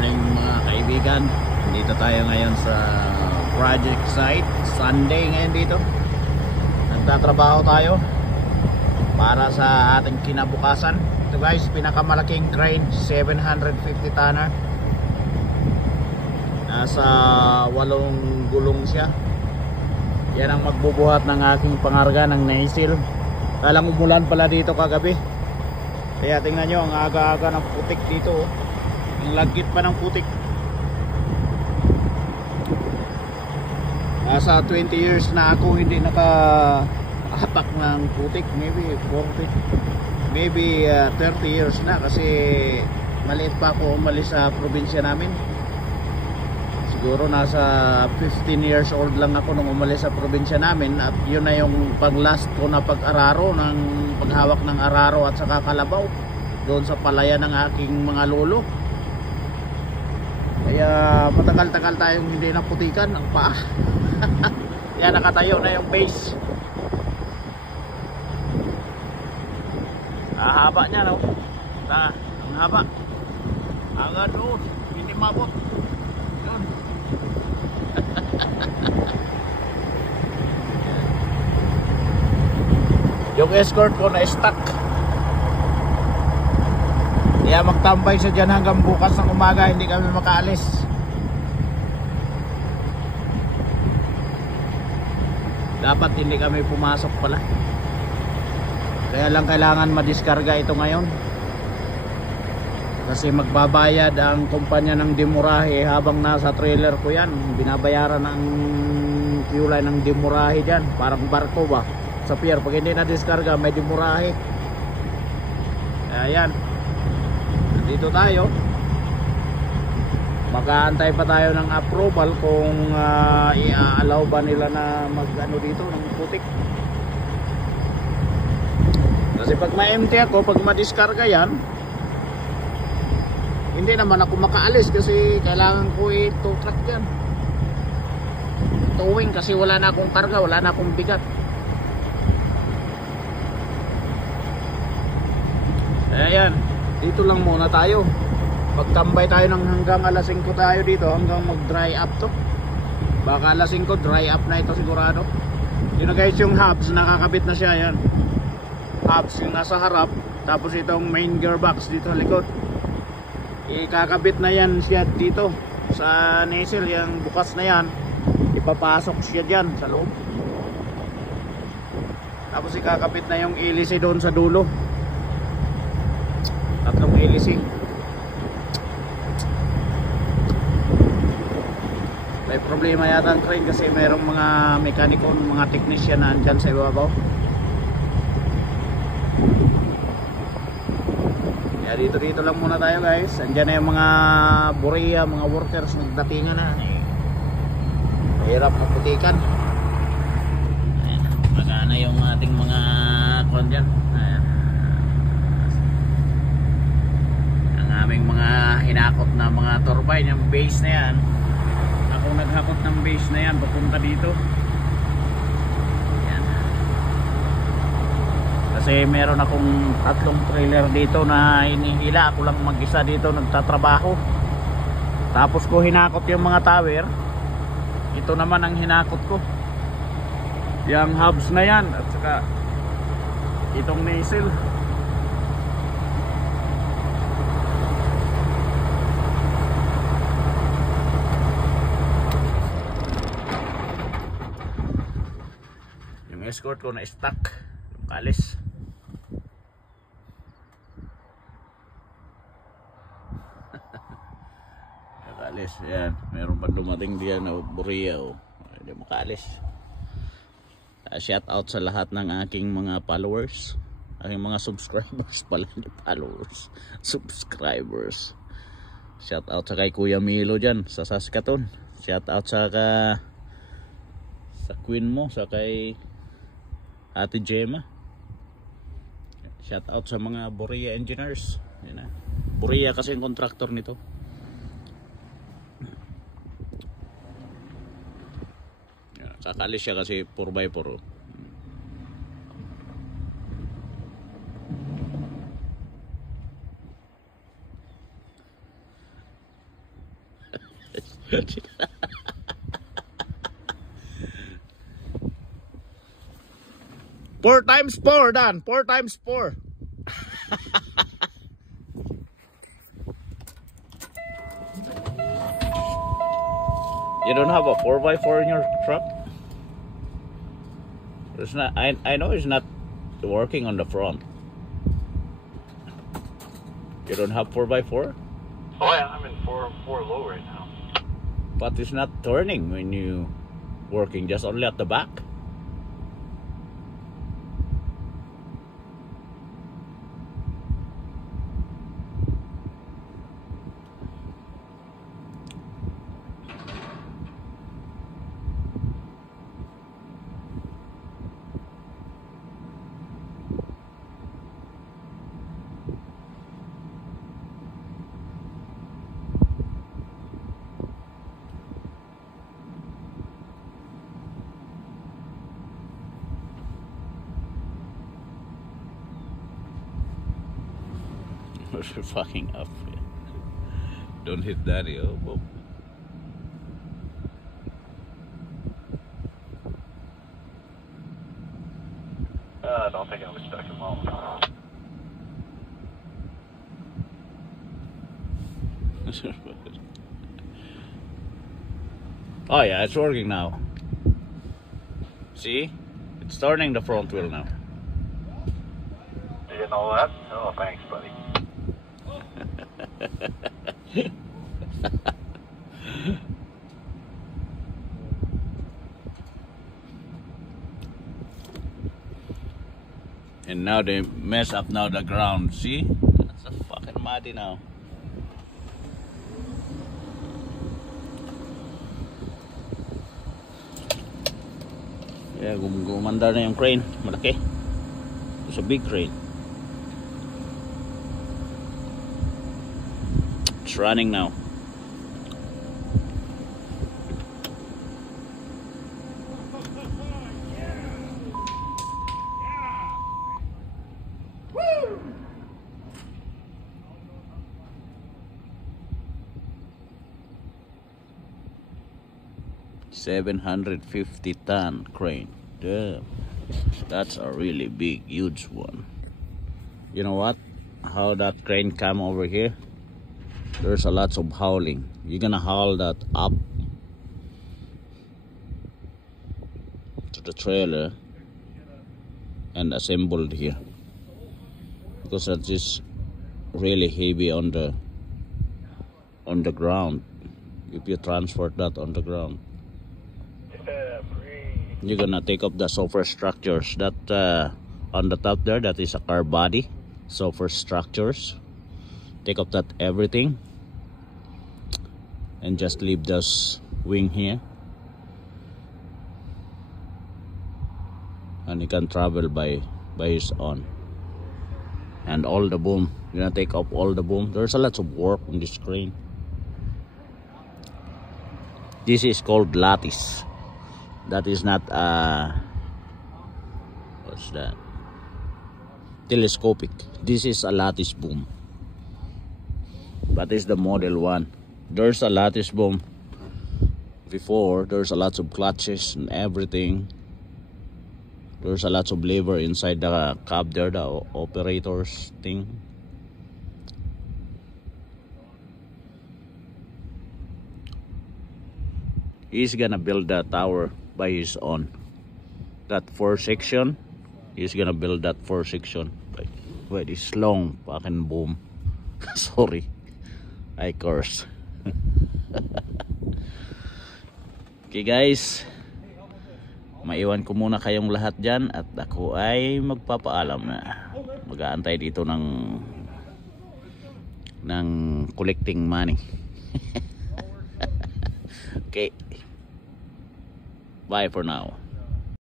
morning mga kaibigan. Dito tayo ngayon sa project site. Sunday ngayon dito. Nagtatrabaho tayo para sa ating kinabukasan. Ito guys, pinakamalaking crane, 750 tonner. Nasa 8 gulong siya. Yan ang magbubuhat ng aking pangarga ng Naisil. Kalang umulan pala dito kagabi. Kaya tingnan nyo, ang aga-aga ng putik dito. Ang lagkit pa ng putik. Nasa 20 years na ako hindi naka-atak ng putik. Maybe 40, maybe 30 years na. Kasi maliit pa ako umalis sa probinsya namin. Siguro nasa 15 years old lang ako nung umalis sa probinsya namin. At yun na yung pag-last ko na pag-araro, ng paghawak ng araro at saka kalabaw doon sa palayan ng aking mga lolo. Kaya matagal-tagal tayong hindi naputikan ang paa. Kaya nakatayo na yung base. Haba niya, no? Ang haba. Hanggang doon, hindi mabot. Doon. Yung escort ko na stuck. Kaya magtambay siya dyan hanggang bukas ng umaga. Hindi kami makaalis. Dapat hindi kami pumasok pala. Kaya lang kailangan madiskarga ito ngayon. Kasi magbabayad ang kumpanya ng demurahe habang nasa trailer ko yan. Binabayaran ng kulay ng demurahe dyan. Parang barko ba sa pier. Pag hindi na diskarga may demurahe. Kaya yan, dito tayo. Mag-aantay pa tayo ng approval kung i-allow ba nila na mag-ano dito ng putik. Kasi pag ma-empty ako, pag ma-diskarga yan, hindi naman ako makaalis kasi kailangan ko i-tow truck yan. Towing kasi wala na akong karga, wala na akong bigat. Ayan, dito lang muna tayo. Pagtambay tayo ng hanggang alas 5 tayo dito, hanggang mag dry up to. Baka alas 5 dry up na ito sigurado. Yun na guys, yung hubs nakakabit na siya. Yan, hubs yung nasa harap. Tapos itong main gearbox dito likod, ikakabit na yan siya dito sa Naisil. Yung bukas na yan, ipapasok siya dyan sa loob. Tapos ikakabit na yung hélice doon sa dulo. Tatlong hélice. May problema yata ang crane kasi mayroong mga mekaniko, mga technician na andyan sa ibabaw. Kaya dito lang muna tayo guys. Andyan na yung mga borea, mga workers nagdatingan na. Mahirap maputikan. Ayan, magana yung ating mga kwan dyan. Ayan, ang aming mga hinakot na mga turbine, yung base na yan. Ako naghakot ng base na yan papunta dito. Yan. Kasi meron akong 3 trailer dito na hinihila. Ako lang mag-isa dito nagtatrabaho. Tapos ko hinakot yung mga tower. Ito naman ang hinakot ko, yung hubs na yan at saka itong Naisil. Escort ko na stuck yung kalis. Kalis yan, meron pa dumating diyan na borea, hindi makalis. Shout out sa lahat ng aking mga followers, aking mga subscribers pala, hindi followers, subscribers. Shout out sa kay Kuya Milo dyan sa Saskatoon. Shout out sa queen mo, sa kay Ate Gemma. Shout out sa mga borea engineers. Yan na. Borea kasi yung contractor nito. Kakalis siya kasi 4x4. Four times four, Dan. 4 times 4. You don't have a 4x4 in your truck? It's not. I know it's not working on the front. You don't have 4x4? Oh yeah, I'm in 4 low right now. But it's not turning when you working, just only at the back. You're fucking up. Don't hit daddy. Oh, boom. I don't think I was stuck in mom. Oh yeah, it's working now. See? It's turning the front wheel now. You didn't know that? Oh, thanks, buddy. And now they mess up now the ground. See? That's a fucking muddy now. Yeah, gumandar na yung crane. Malaki. It's a big crane. It's running now. $750-ton crane. Damn. That's a really big, huge one. You know what? How that crane come over here? There's a lot of hauling. You're gonna haul that up to the trailer and assembled here, because that is really heavy on the ground. If you transport that on the ground, you're gonna take up the superstructures that on the top there. That is a car body superstructures. Take up that everything and just leave this wing here, and he can travel by his own. And all the boom, you're gonna take up all the boom. There's a lot of work on this crane. This is called lattice. That is not what's that? Telescopic. This is a lattice boom. But it's the model one. There's a lattice boom before. There's a lot of clutches and everything. There's a lot of lever inside the cab there, the operator's thing. He's gonna build that tower by his own. That 4 section, he's gonna build that 4 section. Wait, this long fucking boom. Sorry, I curse. Okay guys, maiwan ko muna kayong lahat dyan at ako ay magpapaalam na. Mag-aantay dito ng collecting money. Okay, bye for now.